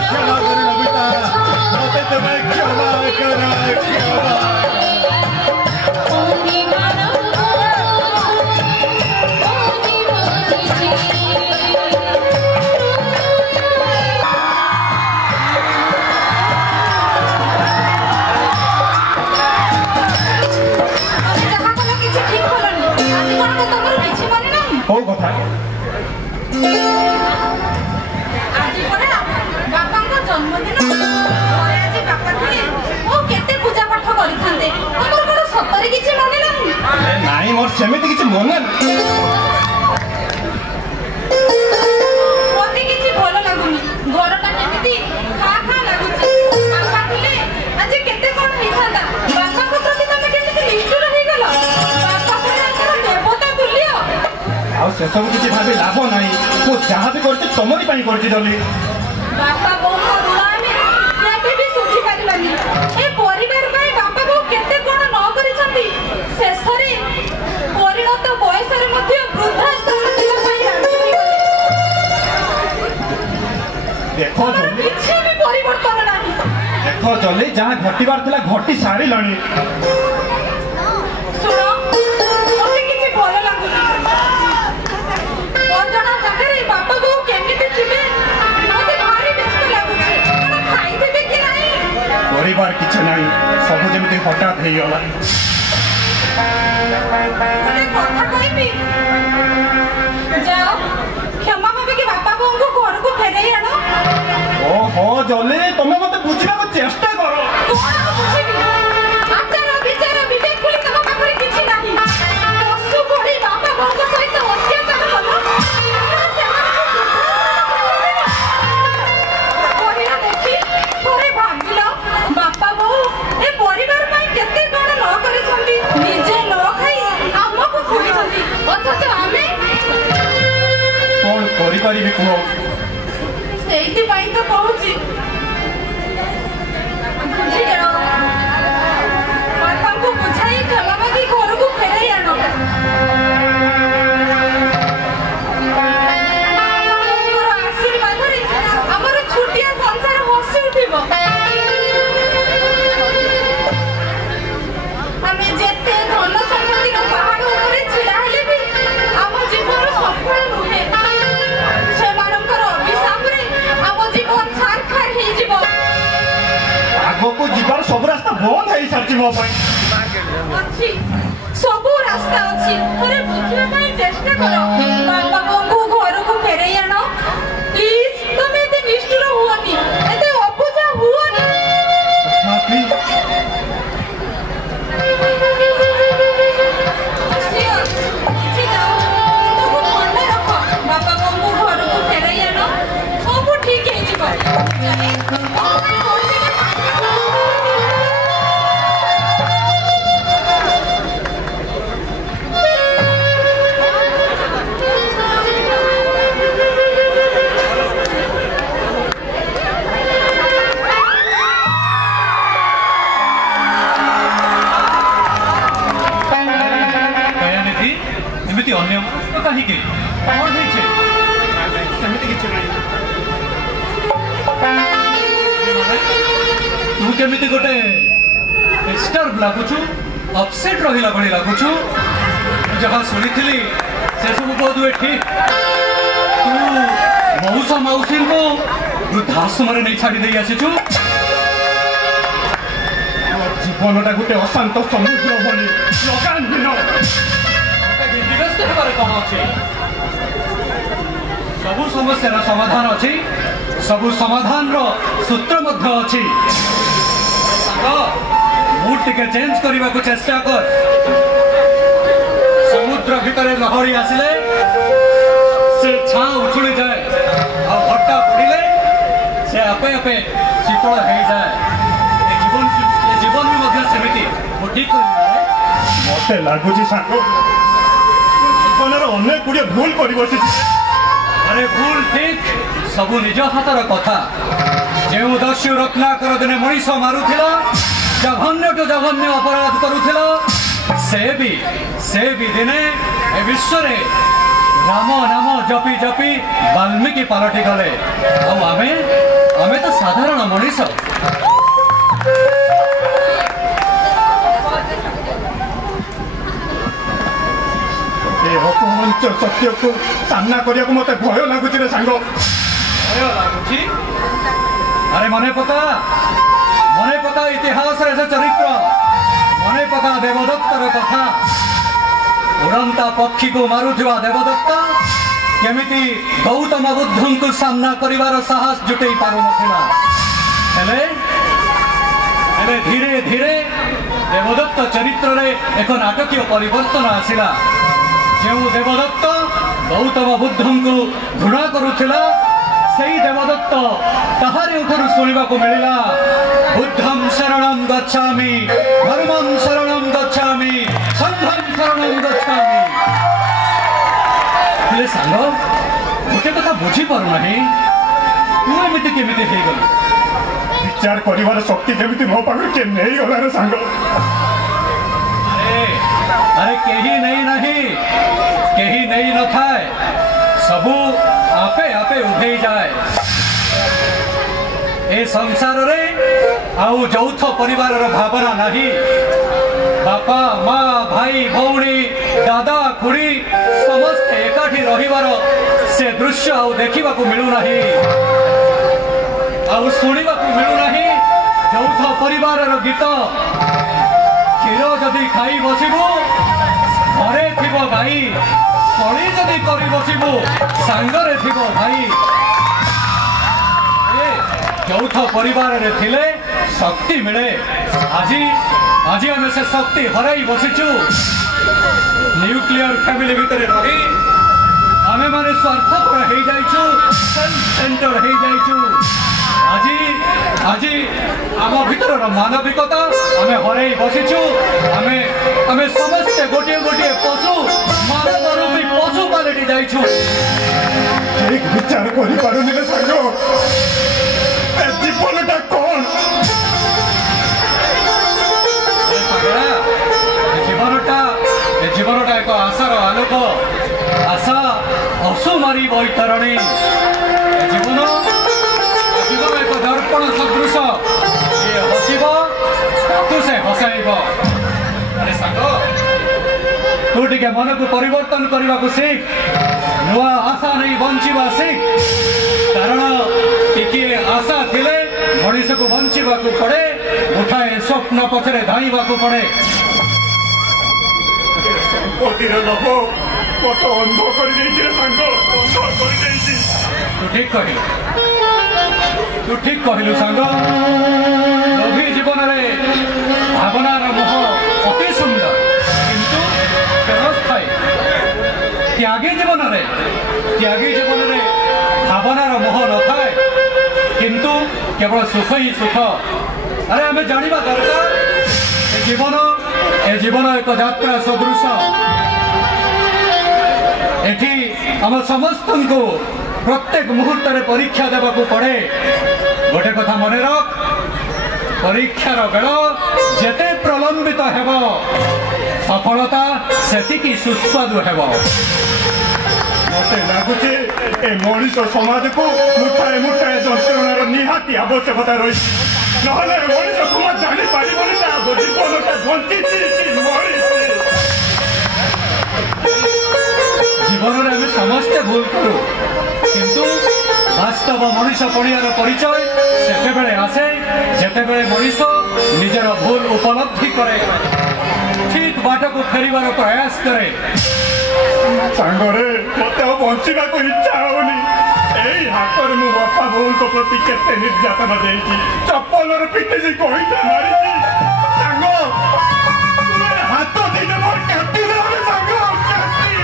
क्षमा कर नमिता मत तुम्हें क्षमा कर क्षमा कौ कथा आज बापा जन्मदिन आज बापा केते पूजा पाठ करते सतरे किसी मन नाई मोर सेमिति किसी मन मत किसी भल लगुनि घरटा केमिति खा खा लगुछि बापा थिले आज केते कोन होइथांदा बापा को प्रति तमे केमिति निष्ठुर होई गेल बापा को आकर देवता तुल्य आ से सब किसी भाबे लाभ नाही मु जहा भी करछि तमरी पाई करछि जल्दी बापा बहु को रुलामे केबे भी सोची पारिबानी ए परिवार पाई बापा बहु केते कोन न करिसंती शेषरे परिणत बयसरे मध्ये वृद्धाश्रम दिला पाई राजी होई देखो जल्दी किछि भी परिवर्तन नाही देखो जल्दी जहा घटिबार थिला घटी सारी लाणी सुनो मते किछि भल लागुनी जना जगरे बापा बहु केमिति थिबे मते भारी व्यस्त लागुछि कोन खाइ देबे कि नाही परिवार किछ नाही सब जेमिति हठात हेई गला मते कथा कहबी जाओ क्षमा मागे कि बापा बहु को घर को फेरै आनो ओहो जल्दी तमे मते बुझिबा को चेष्टा करो कोन बुझिबी आचार विचार विवेक बोली तम पाखरे किछि नाही पशु कोडी बापा बहु को सहित अत्याचार कलो परिणा देखि थोरे भागिलो बापा बहु ए परिवार पाई केते कोन न करिसंती निजे न खाई हमको खुइसंती अथच आमे कोन करि परिबी को सेइति पाई तो कहूची बुझी जाओ बापा को बुझाई क्षमा मागी घर को फेरै आनो आशीर्वाद रे हमर छुटिया संसार हसी उठिबो हमें जेते धन संपत्ति रो पहाड़ ऊपर छिड़ा हेले भी हम जीवन सफल नुहे से मानकर अभिशाप रे हम जीवन सारखार हे जीवो आगो को जीवन सब रास्ता बंद है साची मो पई अच्छी सब रास्ता अच्छी थोड़े बुझिबा पई चेष्टा करो बाबा को घर को फेरै आनो प्लीज तुम एते निष्ठुर हुओनी एते अपूजा हुओनी केमिति गोटे डिस्टर्ब लागुछु अपसेट रहिला भली लागुछु जहाँ सुनिथिली से सब बोध हुए ठीक तू मौसा मौसी को वृद्धाश्रम नहीं छाड़ी दे आसीचु जीवनटा गोटे अशांत समुद्र भली लगान दिन व्यस्त हेबार कौन अच्छे सबु समस्या समाधान अच्छी सबु समाधान सूत्र मध्य अच्छी मूड टिके चेंज करने को चेष्टा कर समुद्र भितर लहरी आसिले से छा उछुली जाए आ भट्टा पड़िले से आपे आपे शीतल हो जाए जीवन भी मध्य सेमिति वो ठीक कर मते लागुची सांग जीवन अनेक गुड़िया भूल कर बसी अरे भूल ठीक सबू निज हाथर कथा जो दस्यु रत्नाकर दिने मनीष मारुला जघन्य टू जघन्य अपराध करुला से भी दिने ए विश्व रे राम नाम जपी जपी वाल्मीकि पलटि गले आमे तो साधारण मनीष अपमंच सत्य को सामना करने को मत भय लगुच रे सांग भय लगुच अरे मने पका इतिहास रे से चरित्र मने पका देवदत्तर कथा उड़ंता पक्षी को मारुवा देवदत्त केमिति गौतम बुद्ध को सामना करिवार साहस जुटे पारु नथिला हेले धीरे धीरे देवदत्त चरित्र रे एक नाटकीय परिवर्तन आसिला जो देवदत्त गौतम बुद्ध को घृणा करुला सही देवदत्त ताहारी उठरू शुणा को मिलला बुद्धं शरणं गच्छामि धर्मं शरणं गच्छामि संघं शरणं गच्छामि बोले सांग गोटे कथा बुझी पारु नहीं तू एमिति केमिति हे गलु विचार करिवार शक्ति जेमिति मो पाखर के नहीं गला रे सांग अरे कहीं नहीं न थाए सबू आपे आपे उठे जाए ए संसार रे आउ यौथ परिवार भावना नहीं बापा माँ भाई भौणी दादा खुड़ी समस्ते एकाठी रहिबार से दृश्य आउ देखा मिलू नहीं आउ शुणा मिलू नहीं यौथ परिवार गीत क्षीर जदि खाई बसबू घरे थी भाई कली जदि कर बसबू सांगरे थी भाई यौथ परिवार रे थिले शक्ति मिले आज आम से शक्ति हराई बसीचु न्यूक्लियर फैमिली भितर रही आमे माने स्वार्थपर हो जाइछु सेंटर हो जाइछु आज आम भीतर मानविकता आमे हराई बसीचु आमे समस्ते गोटे गोटे पशु मानव रूपी पशु पलटि जाइछु एक विचार करि पारुनी रे सांग जीवनटा कौन जीवनटा एक आशार आलोक आशा हसु मारी बैतरणी जीवन एक दर्पण सदृश ये हसब ताकू से हसाइब अरे सांग तू टिके मन को परिवर्तन करने को सीख नुआ आशा नहीं बंचवा सीख कारण टिके आशा थिले मनीष को बंचवा को पड़े उठाए स्वप्न पछरे धाइबा को पड़े संपत्तिर लोभ मत अंध कर सांग अंध कर तू ठीक कहलु सांग लोभी जीवन रे भावनार मोह अति सुंदर किंतु क्षणस्थायी त्यागी जीवन रे भावनार मोह न थाए किंतु केवल सुख ही सुख अरे आम जाना दरकार ए जीवन एक यात्रा सदृश एठी आम समस्त को प्रत्येक मुहूर्त में परीक्षा देवा पड़े गोटे कथा मन रख परीक्षार बेल जेते प्रलंबित हेब सफलता सेतिकी सुस्वादु हेब मते लागुचे ए मनीष समाज को मुठाए मुठाए जंत्रणार निहाती आवश्यकता रही ନହେଲେ ମଣିଷକୁ ମୁଁ ଜାଣିପାରିବନି ତା ଜୀବନଟା ବଞ୍ଚିଛି କି ମରିଛି। ଜୀବନରେ ଆମେ ସମସ୍ତେ ଭୁଲ କରୁ, କିନ୍ତୁ ବାସ୍ତବ ମଣିଷ ପଣିଆର ପରିଚୟ ସେତେବେଳେ ଆସେ ଯେତେବେଳେ ମଣିଷ ନିଜର ଭୁଲ ଉପଲବ୍ଧି କରେ, ଠିକ ବାଟକୁ ଫେରିବାର ପ୍ରୟାସ କରେ। ସାଙ୍ଗରେ ମତେ ଆଉ ବଞ୍ଚିବାକୁ ଇଚ୍ଛା ହଉନି। ଏଇ ହାତରେ ମୁଁ ବାପା ବୋଉଙ୍କ ପ୍ରତି କେତେ ନିର୍ଯାତନା ଦେଇଛି, ଚପଲରେ ପିଟିଛି, କହିଟା ମାରିଛି। ସାଙ୍ଗ ହାତ ଦିନେ ମୋର କାଟିଲେ ସାଙ୍ଗ କାଟିଲେ।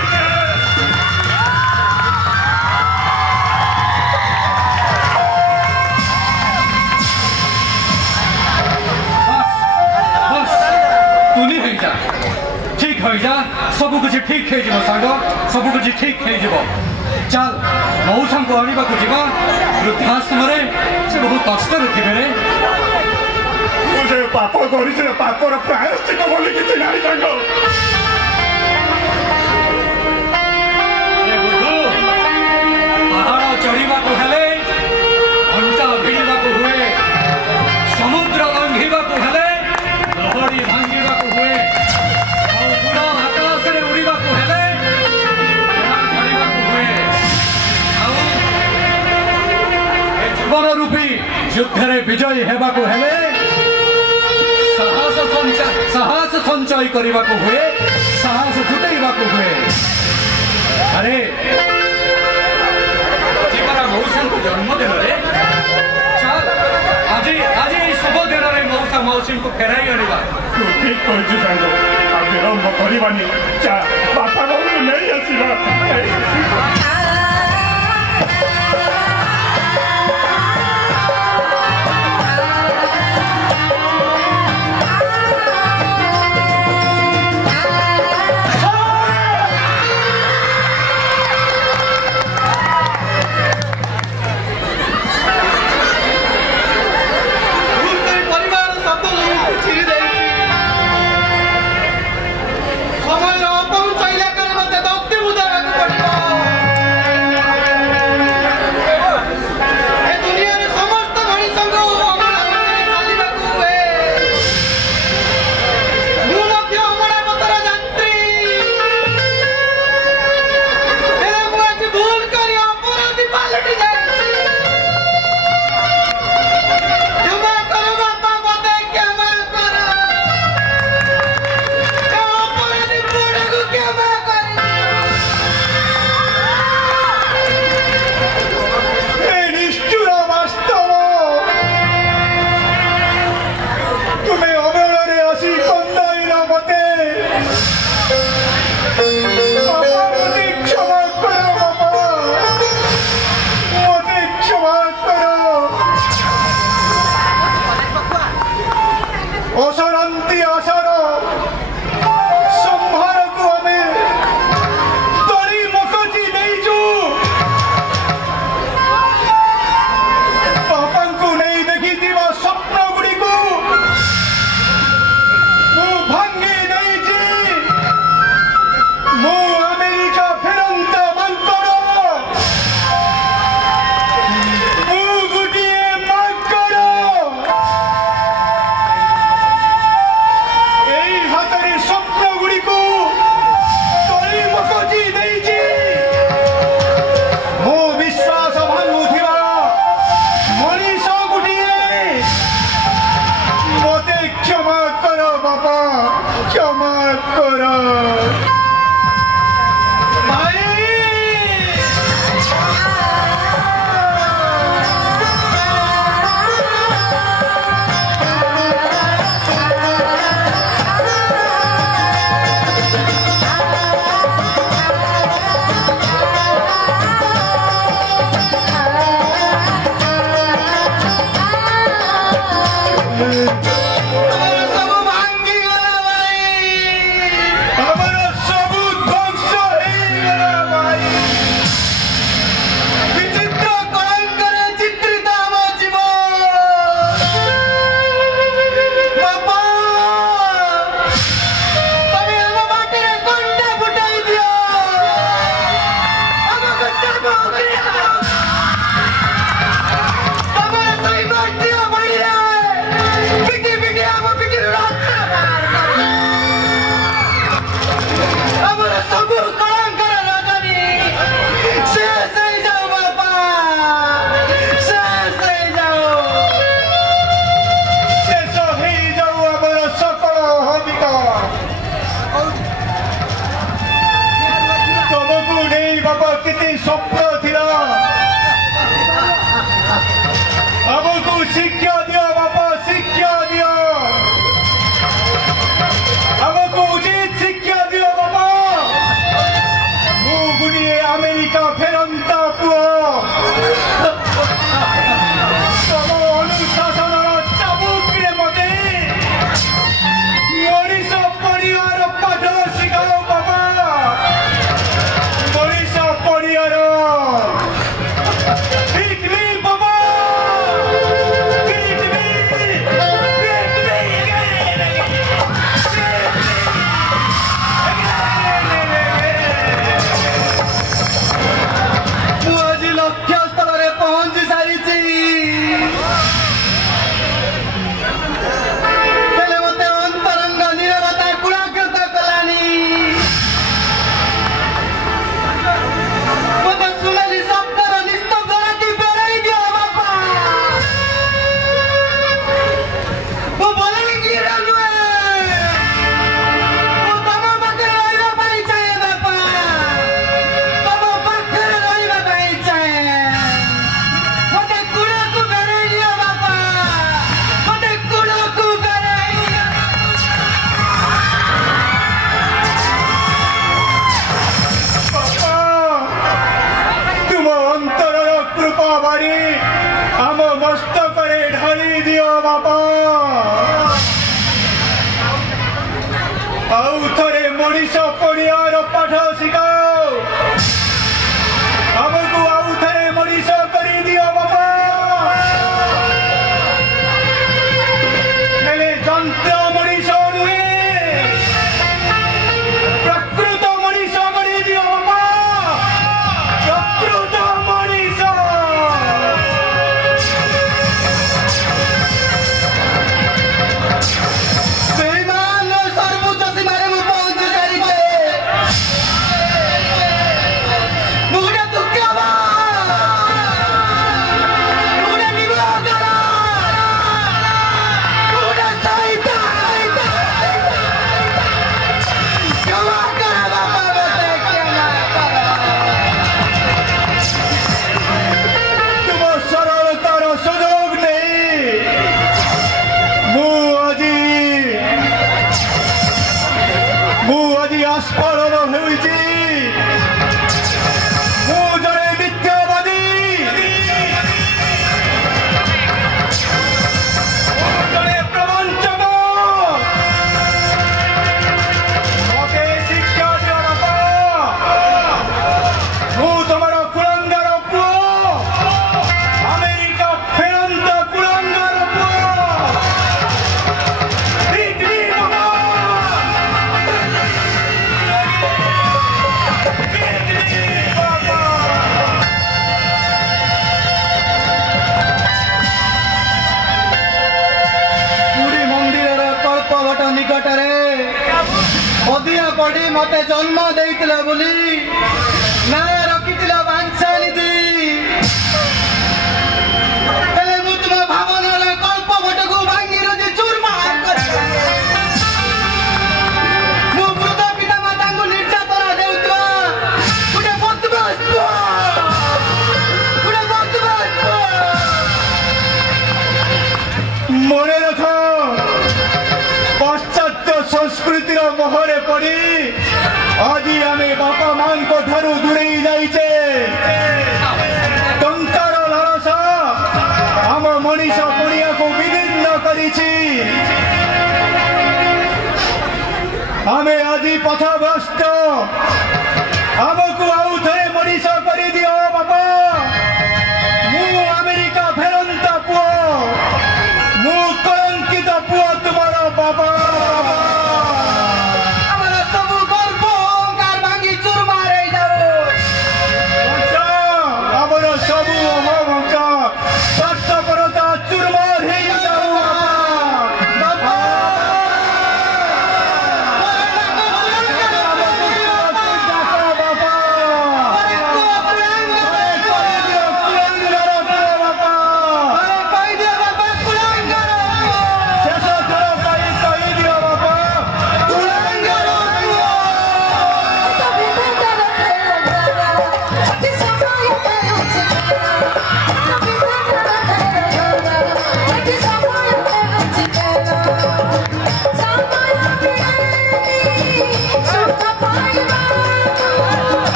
तुनी जा ठीक हो जा, सब कुछ ठीक हो सांग, सब कुछ ठीक हो। चल मौसा को आने को जीवा, वृद्धाश्रम से बहुत कष्ट थे। मुझे पाप करी पापर प्रायश्चित बोली किसी नहीं सांग। पहाड़ चढ़ा को हेले अंटा भिड़ा को हुए, समुद्र लंघा को हेले लहड़ी भांगा को हुए, बुढ़ा आकाश में उड़ा को हेले छाड़ा को हुए। जीवन रूपी युद्ध में विजयी होगा को हेले साहस संचय करने को हुए, साहस जुटेवा को हुए। अरे मौसा को जन्मदिन चल आज आज शुभ दिन में मौसा मौसी को फेराई आने। तू ठीक कहु सांग, आ विलम्ब करवानी, बापा बोल नहीं आसवा। समय पहुंचाइला मत दौड़ते मुदा शिक्षा दियो बापा शिक्षा दियो हमको उचित शिक्षा दियो बापा मु गुड़िए अमेरिका फेरंता पुओ तम अनुशासन चाबुकरे मते मनीष परिवार पाठ शिखाओ बाबा मनीष परिवार मनीष परिवार पाठ शिखाओ हमको आउ थे मनीष कर दियो बाबा जंत्र मनीष नुहे प्रकृत मनीष कर दियो बाबा प्रकृत मनीष पढ़ी मत जन्म देइतिला बोली ना रखितिला बांछा निधि तले मु तुम भावनार कल्प भटको भांगी जे चूरमार करे मु वृद्ध पिता माता को निर्यातना देउतवा गुटे बदमाश मने रख पाश्चात्य संस्कृतिर मोहरे पड़ी आज आम बापा मान को ठारू दूरे जाइचे टंकार लालसा आम मनीष पड़िया को विभिन्न करिछि आमे आज पथभ्रष्ट आमको आउ थे मनीष कर दियो बापा मु अमेरिका फेरंता पुओ मु कलंकित पुओ तुम्हारा बाबा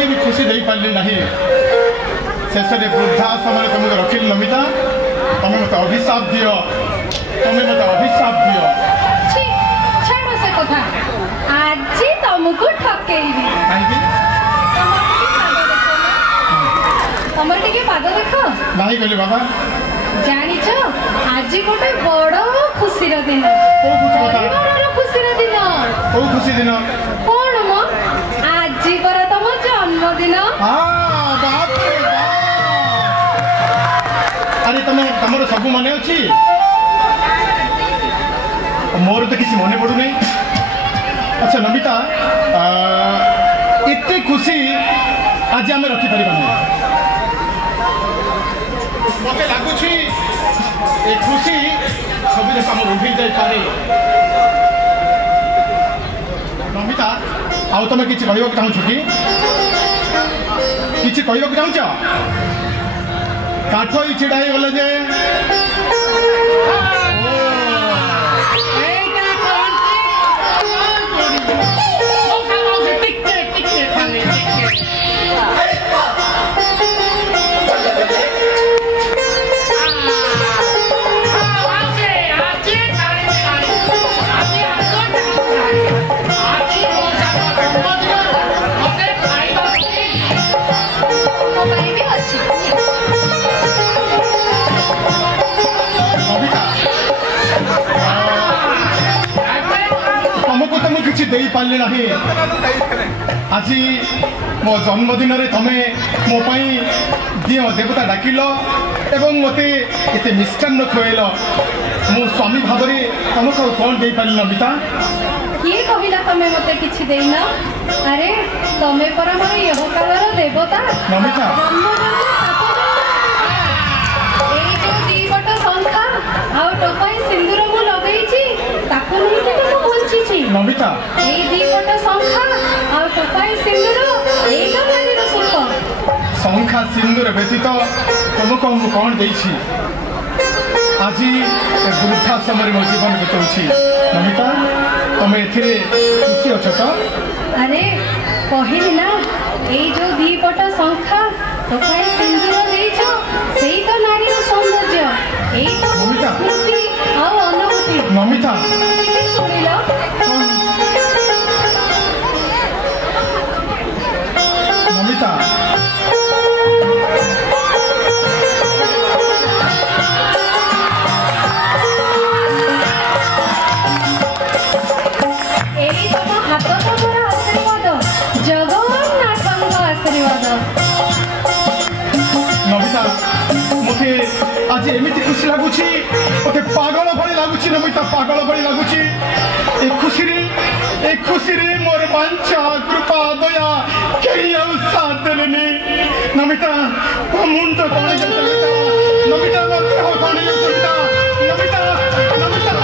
ଟିକେ ବି ଖୁସି ଦେଇପାରିଲି ନାହିଁ। ଶେଷରେ ବୃଦ୍ଧାଶ୍ରମରେ ତୁମକୁ ରଖିଲି ନମିତା। ତମେ ମୋତେ ଅଭିଶାପ ଦିଅ, ତମେ ମୋତେ ଅଭିଶାପ ଦିଅ। ଛାଡ଼ ସେ କଥା, ଆଜି ତମକୁ ଠକେଇବି। କାହିଁକି? ତମର ଟିକେ ପାଦ ଦେଖ। ନାହିଁ କହିଲେ ବାବା। ଜାଣିଛ ଆଜି ଗୋଟେ ବଡ ଖୁସିର ଦିନ। କୋଉ ଖୁସି କଥା? ପରିବାରର ଖୁସିର ଦିନ। କୋଉ ଖୁସି ଦିନ? କଣ ମ ଆଜି ପରା ତମ ଜନ୍ମଦିନ। ଆରେ ତମର ସବୁ ମନେ ଅଛି? ମୋର ତ କିଛି ମନେ ପଡୁନାହିଁ। ଆଚ୍ଛା ନମିତା, ଏତେ ଖୁସି ଆଜି ଆମେ ରଖିପାରିବା ନାହିଁ। ମତେ ଲାଗୁଛି ଏ ଖୁସି ସବୁ ଯାକ ଆମର ଉଭେଇ ଯାଇପାରେ। ନମିତା, ଆଉ ତମେ କିଛି କହିବାକୁ ଚାହୁଁଛ କି? କିଛି କହିବାକୁ ଚାହୁଁଛ? କାଠ ହିଁ ଛିଡ଼ା ହେଇଗଲେ ଯେ କିଛି ଦେଇପାରିଲି ନାହିଁ। ଆଜି ମୋ ଜନ୍ମଦିନରେ ତମେ ମୋ ପାଇଁ ଦିଅ ଦେବତା ଡାକିଲ ଏବଂ ମୋତେ ଏତେ ମିଷ୍ଟାନ୍ନ ଖୁଆଇଲ। ମୁଁ ସ୍ୱାମୀ ଭାବରେ ତମକୁ କ'ଣ ଦେଇପାରିଲି ନମିତା? କିଏ କହିଲା ତମେ ମତେ କିଛି ଦେଇନ? ଆରେ ତମେ ପରା ମୋର ଇହକାଳର ଦେବତା। ନମିତା, ଏଇ ଯୋଉ ଦି ପଟ ଶଙ୍ଖା ଆଉ ଟୋପାଇ ସିନ୍ଦୁର ମୁଁ ଲଗେଇଛି ତାକୁ ନେଇକି ତ ମୁଁ ବଞ୍ଚିଛି। ନମିତା, ଏଇ ଦି ପଟ ଶଙ୍ଖା ଆଉ ଟୋପାଇ ସିନ୍ଦୁର ଏଇଟା ନାରୀର ସୁଖ। ଶଙ୍ଖା ସିନ୍ଦୁର ବ୍ୟତୀତ ତମକୁ ମୁଁ କ'ଣ ଦେଇଛି? ଆଜି ବୃଦ୍ଧାଶ୍ରମରେ ମୋ ଜୀବନ ବିତାଉଛି। ନମିତା, ତମେ ଏଥିରେ ଖୁସି ଅଛ ତ? ଆରେ କହିଲି ନା, ଏଇ ଯୋଉ ଦି ପଟ ଶଙ୍ଖା ଟୋପାଇ ସିନ୍ଦୁର ଦେଇଛ ସେଇ ତ ନାରୀର ସୌନ୍ଦର୍ଯ୍ୟ। ଏଇ ତ ସ୍ମୃତି ଆଉ ଅନୁଭୂତି। ନମିତା, ଟିକେ ଶୁଣିଲ। ନମିତା, ଏଇ ତମ ହାତ ତମର ଆଶୀର୍ବାଦ, ଜଗନ୍ନାଥଙ୍କ ଆଶୀର୍ବାଦ। ନମିତା, ମୋତେ ଆଜି ଏମିତି ଖୁସି ଲାଗୁଛି, ମୋତେ ପାଗଳ ଭଳି ଲାଗୁଛି। ନମିତା, ପାଗଳ ଭଳି ଲାଗୁଛି। ଏ ଖୁସିରେ ମୋର ବାଞ୍ଛା କୃପା ଦୟା କେହି ଆଉ ସାଥ ଦେଲେନି। ନମିତା, ମୋ ମୁଣ୍ଡ କ'ଣ ହେଇଯାଉଛି? ନମିତା, ମୋ ଦେହ କ'ଣ ହେଇଯାଉଛି? ନମିତା, ନମିତା,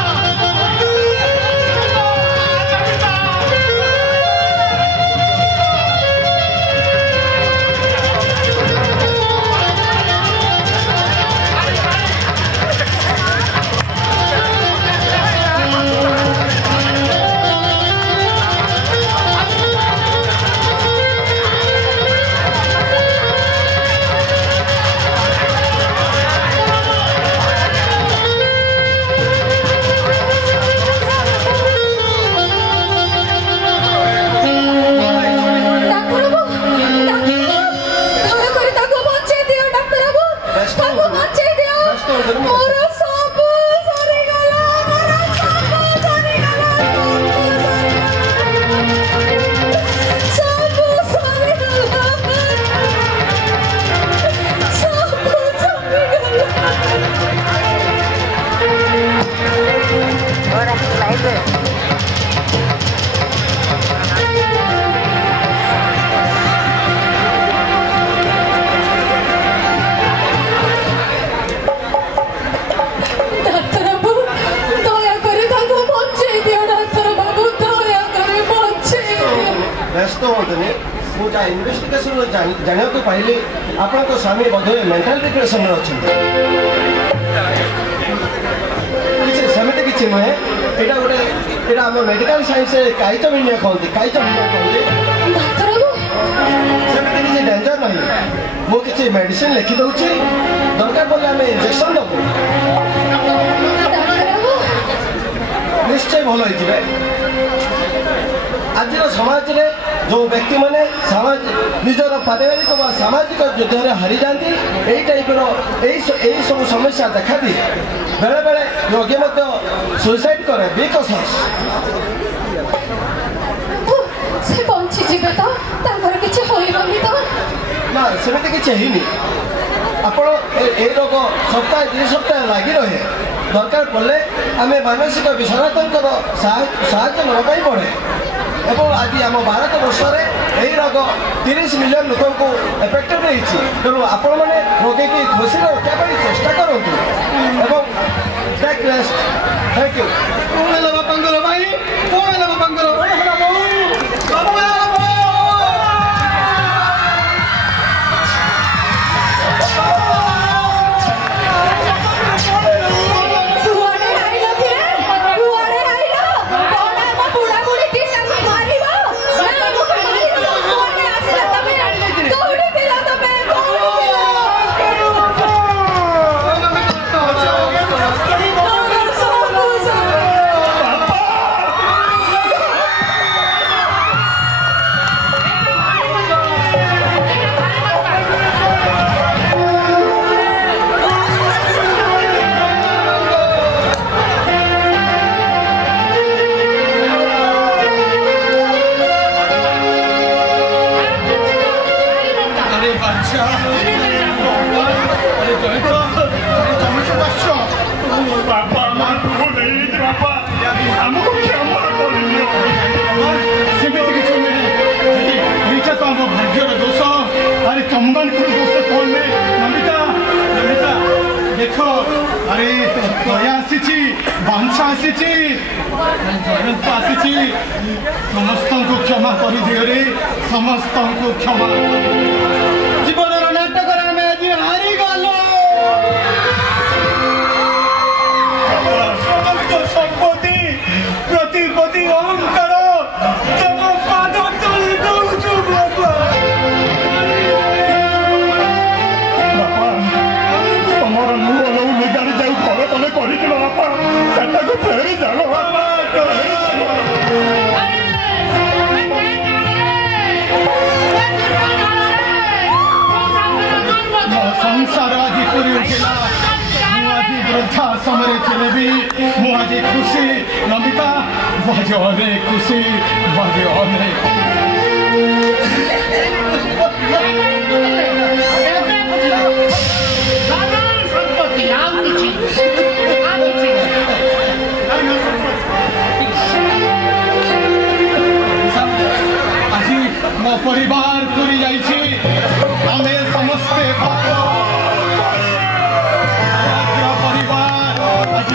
इन्वेस्टिगेशन जाना तो पाइले आपण तो स्वामी बोधे मेंटल डिप्रेशन में अच्छे किसी सेमती किसी नुहे एटा गोटे एटा हम मेडिकल साइंस काइचमिनिया कहते काइचमिनिया कहते डाक्टर बाबू सेमती किसी डेंजर नहीं मु किसी मेडिसिन लिखि दउछि दरकार पड़े आम इंजेक्शन दबु निश्चय भल हो आज समाज में जो व्यक्ति मैंने निजर पारिवारिक व सामाजिक युद्ध में हारी जाती यही टाइपर यही सब समस्या देखा दिए बेले बेले रोगी सुइसाइड करे बिकॉज से बंची जीवे तो तांकर किछि होइबनी तो ना सेमती किछि हेनी आपण ए रोग सप्ताह 2 सप्ताह लागि रहे दरकार पड़े आम मानसिक विषादकर साहाय्य नापी पड़े एवं आज आम भारत वर्ष में यही रोग 30 मिलियन लोक एफेक्टेड रही तेणु आपण मैंने रोगी की खुशी रखा चेष्टा करूँ एवं टेक रेस्ट थैंक यू बापांगर भाई बापांगर देख अरे दया आसी बांछा आसी समस्त को क्षमा कर दियो रे समस्त को क्षमा जीवन नाटक आम आज हारी गलो समस्त संपत्ति प्रतिपत्ति अहंकार तुम पाद तले दौचु बाबा संसार आज पूरी उठिला मुझे वृद्धाश्रम थे भी मुझे खुशी नमिता मुझे अनेक खुशी मुझे अनेक आज मो परिवार पूरी जाइए आमे समस्ते परिवार आज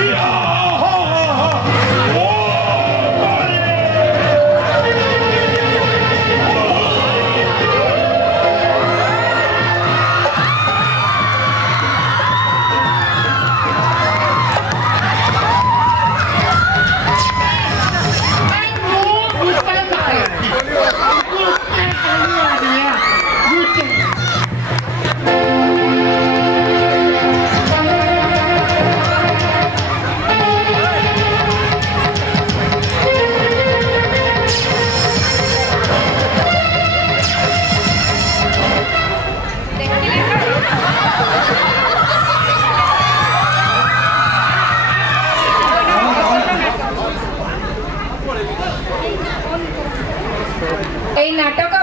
এই নাটক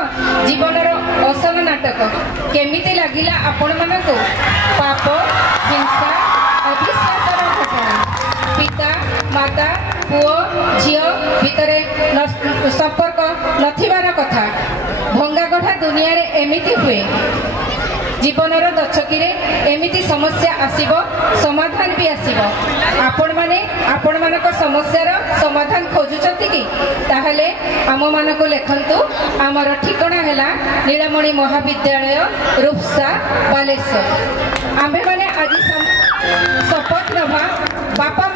জীবনর অসল নাটক কেমিতি লাগিলা আপন মানকু পাপ হিংসা অবিশ্বাসর ঘটনা পিতা মাতা পুଅ ঝিଅ ভিতরে সম্পর্ক নথিবার কথা ভঙ্গাগঢ়ା দুনিয়াରେ ଏମିତି ହୁଏ জীবনর দক্ষকিরে এমিতি সমস্যা আসিব সমাধান বি আসিব আপন মানে আপন মানক সমস্যার সমাধান খোঁজুচନ୍ତି কি তাহলে আম মানক লেখন্তু আমার ঠিকনা হেলা নীলমণি মহাবিদ্যালয় রূপসা বালেশ্বর আম্ভে মানে আজ শপথ নভা বাপা